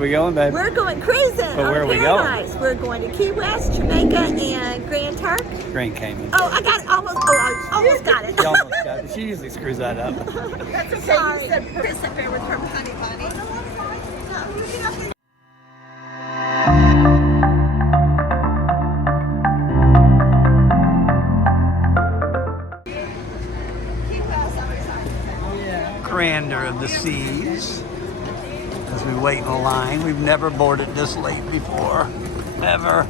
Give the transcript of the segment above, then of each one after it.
Where we going, babe? We're going cruising. But where are we Paradise. We're going to Key West, Jamaica, and Grand Cayman. Oh, I got it almost. Oh, I almost got it. You almost got it. She usually screws that up. That's okay. Sorry. You said Christopher was from Honey Bunny. Grander of the seas. As we wait in a line, we've never boarded this late before, ever.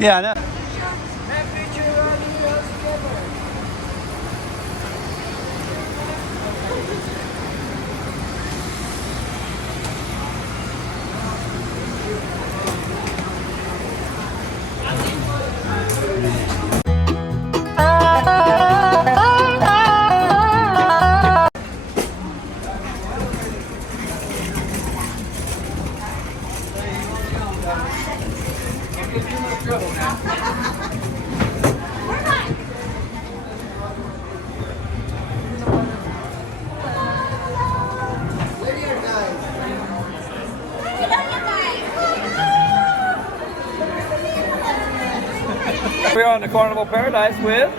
Yeah, I know. We're on the Carnival Paradise with...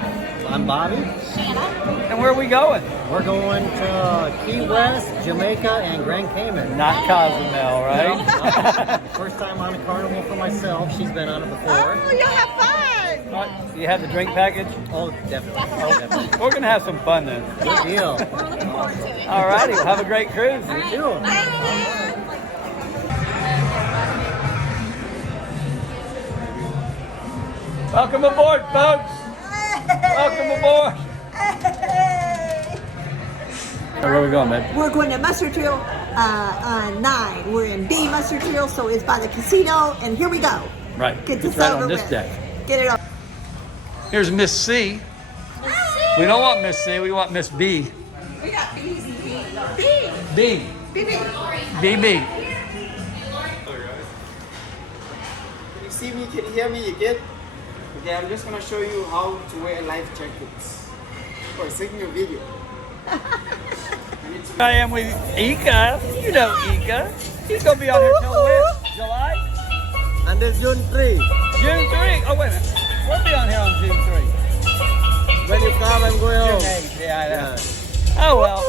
I'm Bobby. And where are we going? We're going to Key West, Jamaica, and Grand Cayman. Not Cozumel, right? No. First time on a carnival for myself. She's been on it before. Oh, you'll have fun. You have the drink package? Oh, definitely. Oh, definitely. We're going to have some fun then. Good deal. We're looking forward to it. All righty, well, have a great cruise. You too. Welcome aboard, folks. Welcome aboard. Where are we going, babe? We're going to Mustard Drill on 9. We're in B Mustard Drill, so it's by the casino, and here we go. Right. Get this it's right over on this with. deck. Get it over. Here's Miss C. We don't want Miss C, we want Miss B. We got B. B. BB. Can you see me? Can you hear me? You good? Okay, I'm just gonna show you how to wear life jackets. For taking a video. I am with Ika. You know Ika. He's gonna be on here till when? July? And it's June 3. June 3? Oh, wait a minute. We'll be on here on June 3. When you come, I'm going home. Yeah, I know. Oh, well.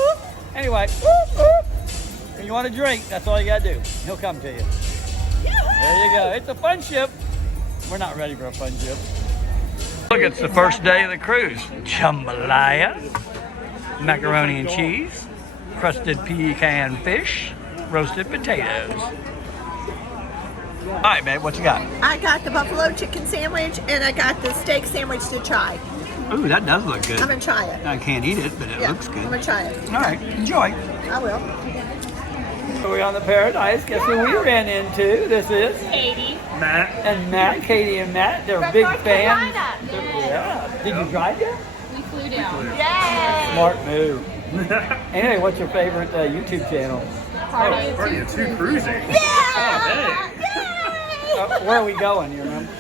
Anyway. If you want a drink, that's all you gotta do. He'll come to you. There you go. It's a fun ship. We're not ready for a fun ship. Look, it's the first day of the cruise. Jambalaya, macaroni and cheese, crusted pecan fish, roasted potatoes. All right, babe, what you got? I got the buffalo chicken sandwich, and I got the steak sandwich to try. Ooh, that does look good. I'm going to try it. I can't eat it, but it looks good. I'm going to try it. All right, enjoy. I will. So we're on the Paradise. Guess who we ran into? This is Katie. Matt and Matt. Katie and Matt. They're From big North fans. Carolina. Yeah. Did you drive yet? We flew down. Yay! Smart move. Anyway, what's your favorite YouTube channel? Party of Two Cruising. Yeah! Where are we going? You remember?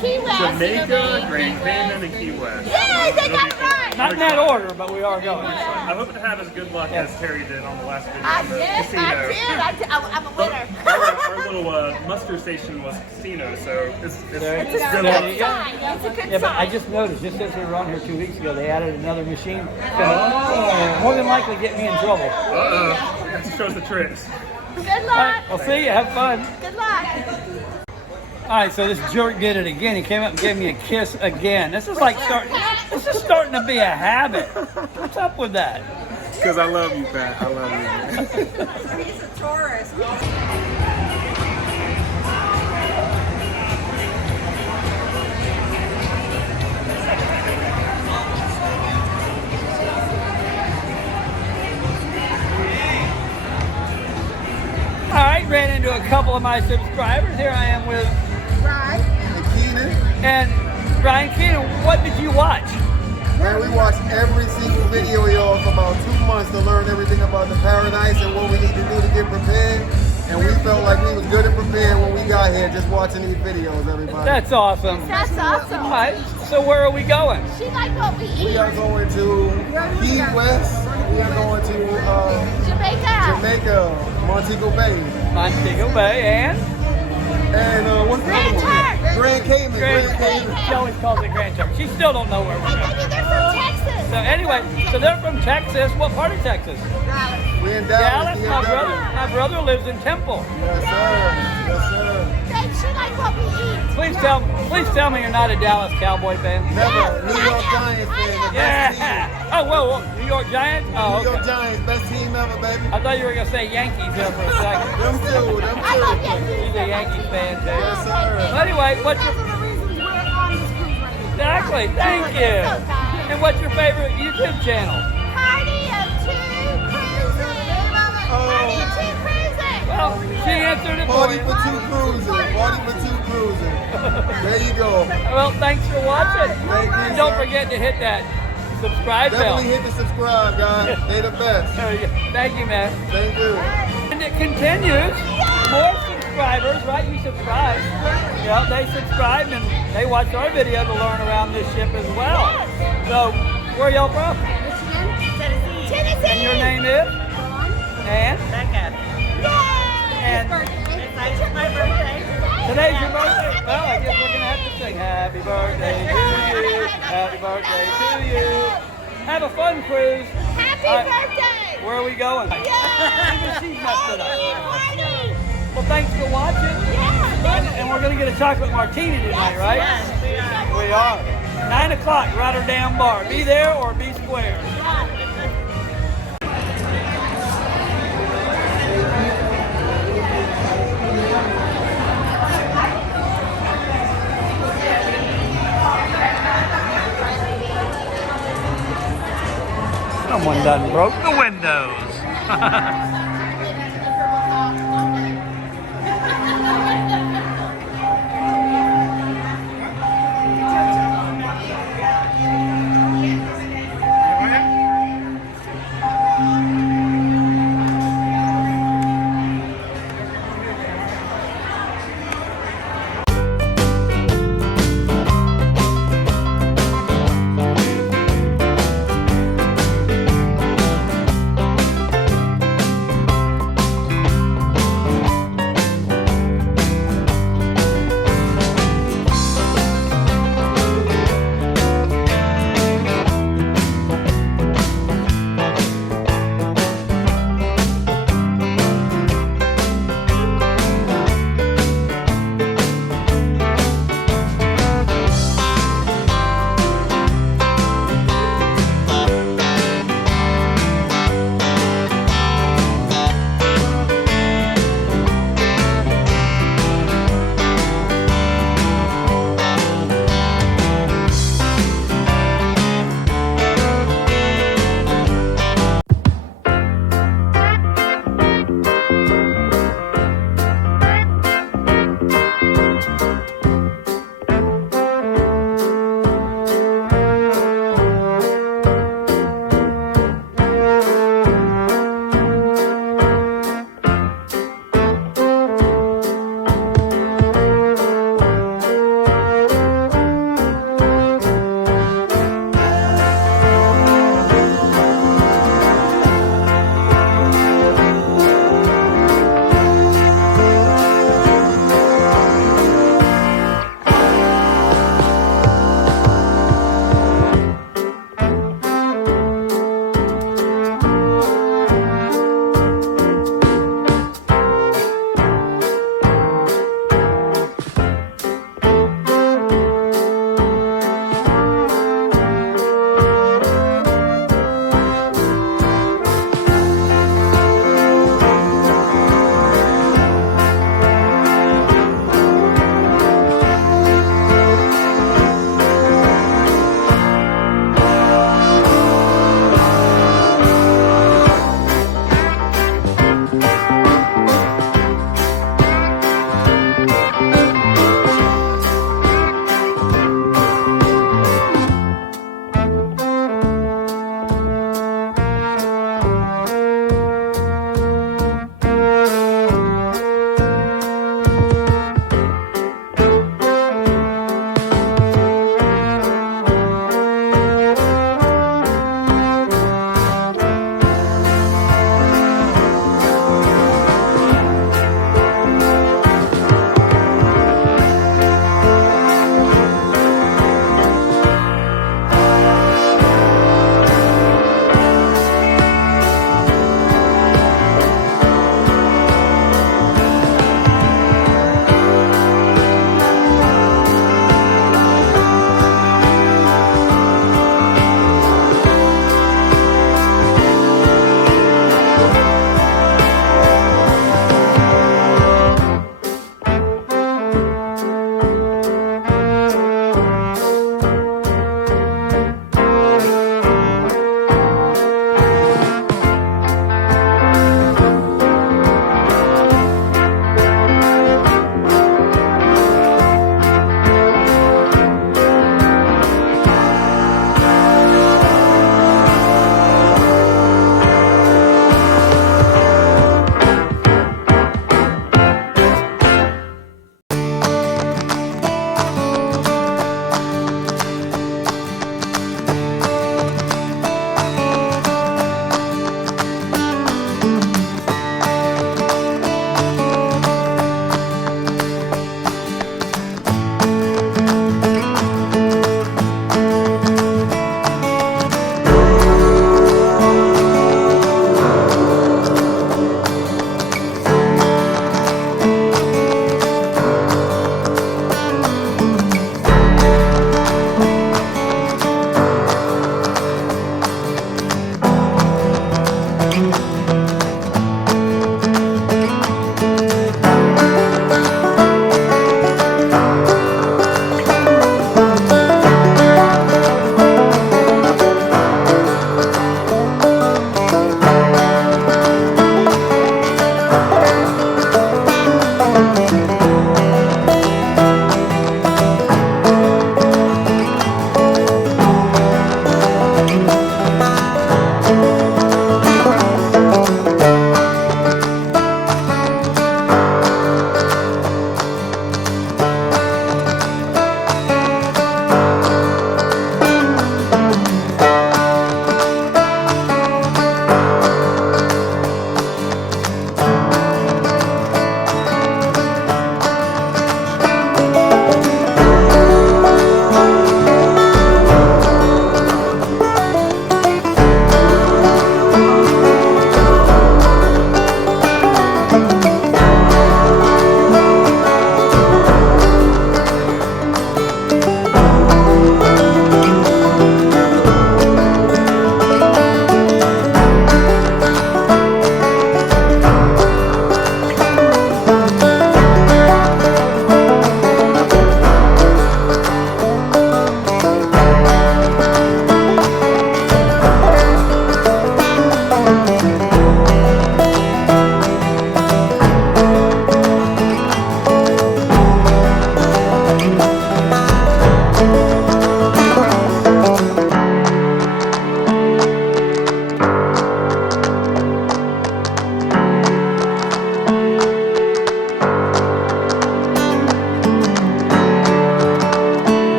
Key West. Jamaica, Grand Cayman, and Key West. Yay! They got it right! Not in that order, but we are going. I hope to have as good luck as Terry did on the last video. I on the did. casino. I'm a winner. Our little muster station was casino, so it's There good you Good luck. go. sign. It's a good Yeah, but I sign. just noticed, just since we were on here 2 weeks ago, they added another machine. More than likely get me in trouble. That shows the tricks. Good All luck. right, I'll see you. Have fun. Good luck. All right, so this jerk did it again. He came up and gave me a kiss again. This is like this is starting to be a habit. What's up with that? Because I love you, Pat. I love you. He's a tourist. All right, ran into a couple of my subscribers. Here I am with Right. And Keenan, and Ryan Keenan. What did you watch? man, we watched every single video of y'all for about 2 months to learn everything about the Paradise and what we need to do to get prepared. and we felt like we was good and prepared when we got here just watching these videos, everybody. That's awesome. That's awesome. All right, so where are we going? She like what we We eat. are going to Key West. We are going to Jamaica. Jamaica, Montego Bay, Montego Bay and and what's the other one? Grand Cayman. Grand Grand Cayman. She always calls it Grand Church. She still don't know where we're And going. maybe they're from Texas. So anyway, so they're from Texas. What part of Texas? We in Dallas. Dallas. DFW. My brother lives in Temple. Yes, sir. Yes, sir. Babe, she like what we eat. Please tell me you're not a Dallas Cowboy fan. Never. Yes, New I York am. Giants fan. The best Yeah. Oh, well, New York Giants? team. Oh, New York okay. Giants, best team ever, baby. I thought you were going to say Yankees there for a second. Them two. Them I love two. Yankees. He's a Yankees fan, too. Yes, sir. Well, anyway, what's your... Those are the reasons we're on this cruise right now. Exactly, thank you. So kind. And what's your favorite YouTube channel? Party of two cruising. Party of two cruising. Well, she answered it for Party you. for two cruising. Party for two cruising. There you go. Well, thanks for watching. Thank you, And don't sir. forget to hit that subscribe bell. Definitely hit the subscribe, guys. They the best. There you go. Thank you, man. Thank you. And it continues. More subscribers, right? You subscribe. Yeah, they subscribe and they watch our video to learn around this ship as well. So, where y'all from? Tennessee. And your name is? And? Yay! And It's my birthday. today's your birthday. Well, I guess we're going to have to sing happy birthday to you. Happy birthday to you. Have a fun cruise. Happy All right. birthday! Where are we going? Yay! Even she's messed it up. Party! Well, thanks for watching. Yeah! And we're going to get a chocolate martini tonight, right? Yes, We are. 9 o'clock, Rotterdam Bar. Be there or be square. Someone done broke the windows.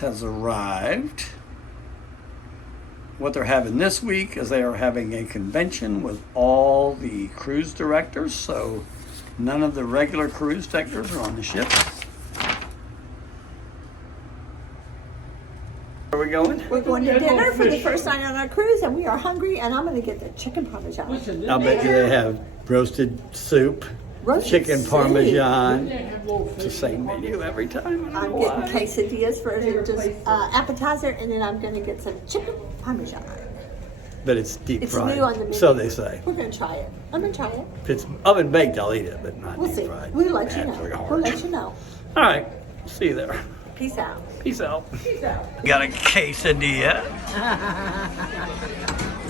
has arrived. What they're having this week is they are having a convention with all the cruise directors, so none of the regular cruise directors are on the ship. Where are we going? We're going to dinner for the first night on our cruise, and we are hungry, and I'm going to get the chicken parmesan. I bet you they have roasted soup, Roasted chicken soup. parmesan. It's the same menu every time. I'm getting quesadillas for just appetizer, and then I'm going to get some chicken parmesan. But it's deep It's fried, new on the menu. so they say. We're going to try it. I'm going to try it. If it's oven baked, I'll eat it, but not We'll deep see. fried. We'll let you That's know. really hard. We'll let you know. All right, see you there. Peace out. Peace out. Peace out. Got a quesadilla.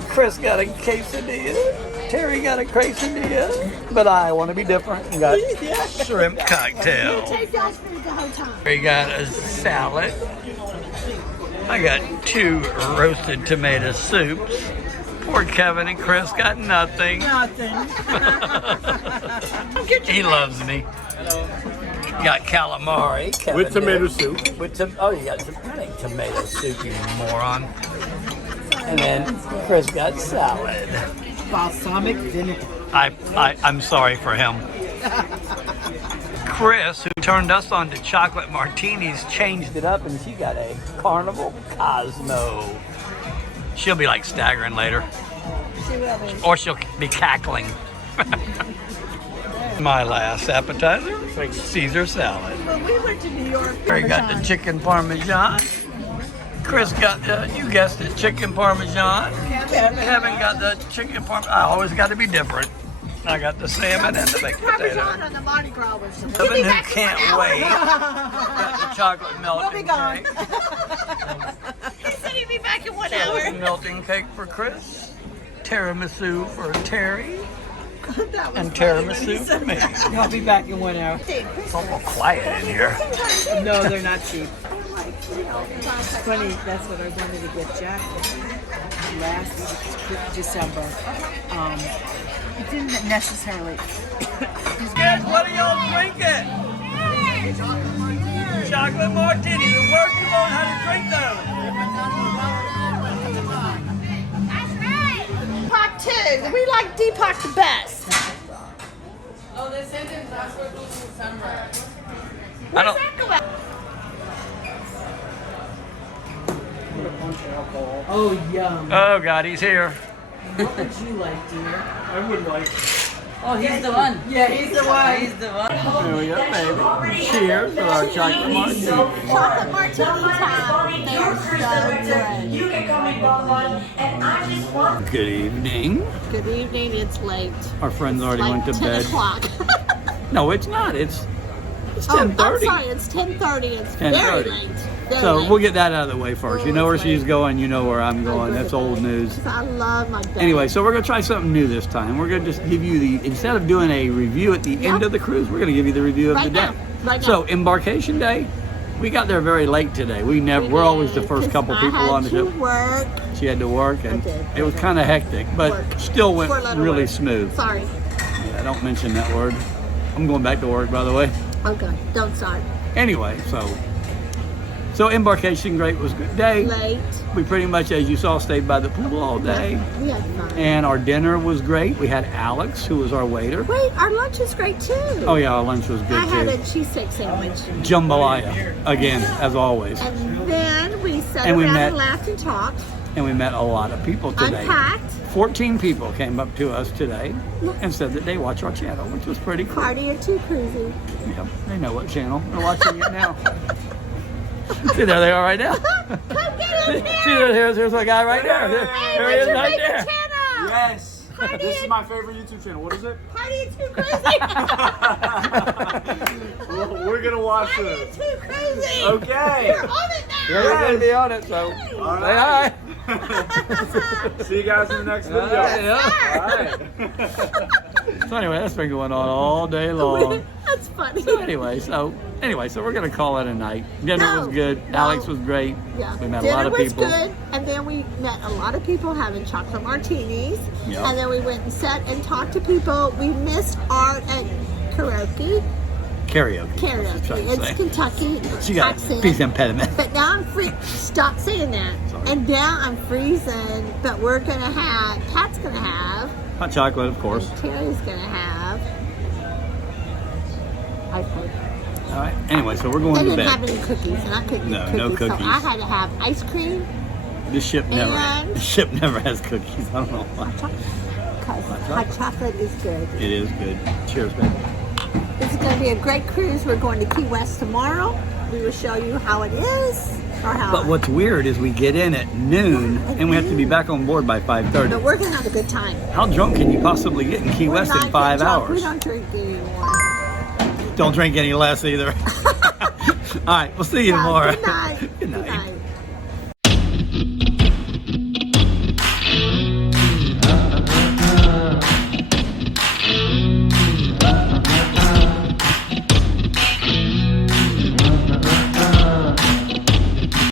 Chris got a quesadilla. Terry got a quesadilla. But I want to be different. We got shrimp cocktail. Take y'all's food the whole time. We got a salad. I got 2 roasted tomato soups. Poor Kevin and Chris got nothing. He loves me. Got calamari. Kevin With tomato did. soup. With oh, you got tomato soup, you moron. And then Chris got salad. Balsamic vinegar. I'm sorry for him. Chris, who turned us on to chocolate martinis, changed it up, and she got a Carnival Cosmo. She'll be like staggering later. She will be. Or she'll be cackling. My last appetizer, Caesar salad. When we went to New York, Terry got the chicken parmesan. Chris got the, you guessed it, chicken parmesan. Kevin got the chicken parmesan. I always got to be different. I got the salmon and the baked potato. Parmesan on the Mardi Gras was some. Kevin, who can't wait, got the chocolate melting cake. He said he'd be back in 1 hour. Melting cake for Chris. Tiramisu for Terry. And tiramisu for me. I'll be back in 1 hour. It's a little quiet in here. No, they're not cheap. It's funny, that's what I wanted to get Jack last December. It didn't necessarily. Guys, what are y'all drinking? Chocolate martini. The work you learn how to drink those. That's right. Pot 2. We like Deepak the best. Oh, they sent in transfer to December. I don't. Oh, yum. Oh God, he's here. What would you like, dear? I would like. Oh, he's the one. Yeah, he's the one. He's the one. There we go, baby. Cheers for our chocolate martini. Chocolate martini time. They're so good. Good evening. Good evening. It's late. Our friends already Like went to 10 bed. o'clock. No, it's not. It's Oh, I'm 10:30. sorry. It's 10:30. It's very 10:30. late. Very So late. we'll get that out of the way first. You know where It's she's late. going. You know where I'm going. That's old news. I love my bed. Anyway, so we're gonna try something new this time. We're gonna just give you the, instead of doing a review at the end of the cruise, we're gonna give you the review of Right the day. now. Right now. So embarkation day, we got there very late today. We're always the first couple people on the I had ship. to work. She had to work, and I did. it was kind of hectic, but Work. still went Four-letter really word. smooth. Sorry. Yeah, don't mention that word. I'm going back to work, by the way. Okay. Don't start. Anyway, so embarkation great was a good day. Late. We pretty much, as you saw, stayed by the pool all day. We had fun. And our dinner was great. We had Alex, who was our waiter. Wait, our lunch is great too. Oh yeah, our lunch was good I had a too. cheesesteak sandwich. Jambalaya, again, as always. And then we sat And we around met- and laughed and talked. And we met a lot of people today. Unpacked. 14 people came up to us today and said that they watch our channel, which was pretty cool. Party at 2 Cruising. Yep, they know what channel. They're watching it now. See, there they are right now. Come get us See, here's a guy right there. There, Hey, there he what's is your right favorite there. channel? Yes. Party This at- is my favorite YouTube channel. What is it? Party at 2 Cruising. We're gonna watch Party this. at 2 Cruising. Okay. You're on it now. You're going to be on it, so All say right. hi. See you guys in the next video. Yeah. All right. So anyway, that's been going on all day long. That's funny. So anyway, so we're gonna call it a night. Dinner was good. No. Alex was great. Yeah. We met Dinner a lot of was people. good, and then we met a lot of people having chocolate martinis, Yep. and then we went and sat and talked to people. We missed art at karaoke. Karaoke. That's what I'm Karaoke. trying to It's say. Kentucky. She got a accent. speech impediment. But now I'm free. Stop saying that. Sorry. And now I'm freezing. But we're gonna have. Pat's gonna have. Hot chocolate, of course. Terry's gonna have. I've heard. All right. Anyway, so we're I going to didn't bed. have any cookies, and I couldn't No, eat no cookies, cookies. so I had to have ice cream. The ship never. And- The ship never has cookies. I don't know why. Because Hot hot chocolate. chocolate is good. It is good. Cheers, baby. This is going to be a great cruise. We're going to Key West tomorrow. We will show you how it is, or how. But what's weird is we get in at noon and we have to be back on board by 5:30. But we're going to have a good time. How drunk can you possibly get in Key We're West not in 5 drunk. We hours? don't drink anymore. Don't drink any less either. All right, we'll see you Yeah, tomorrow. good night. Good night.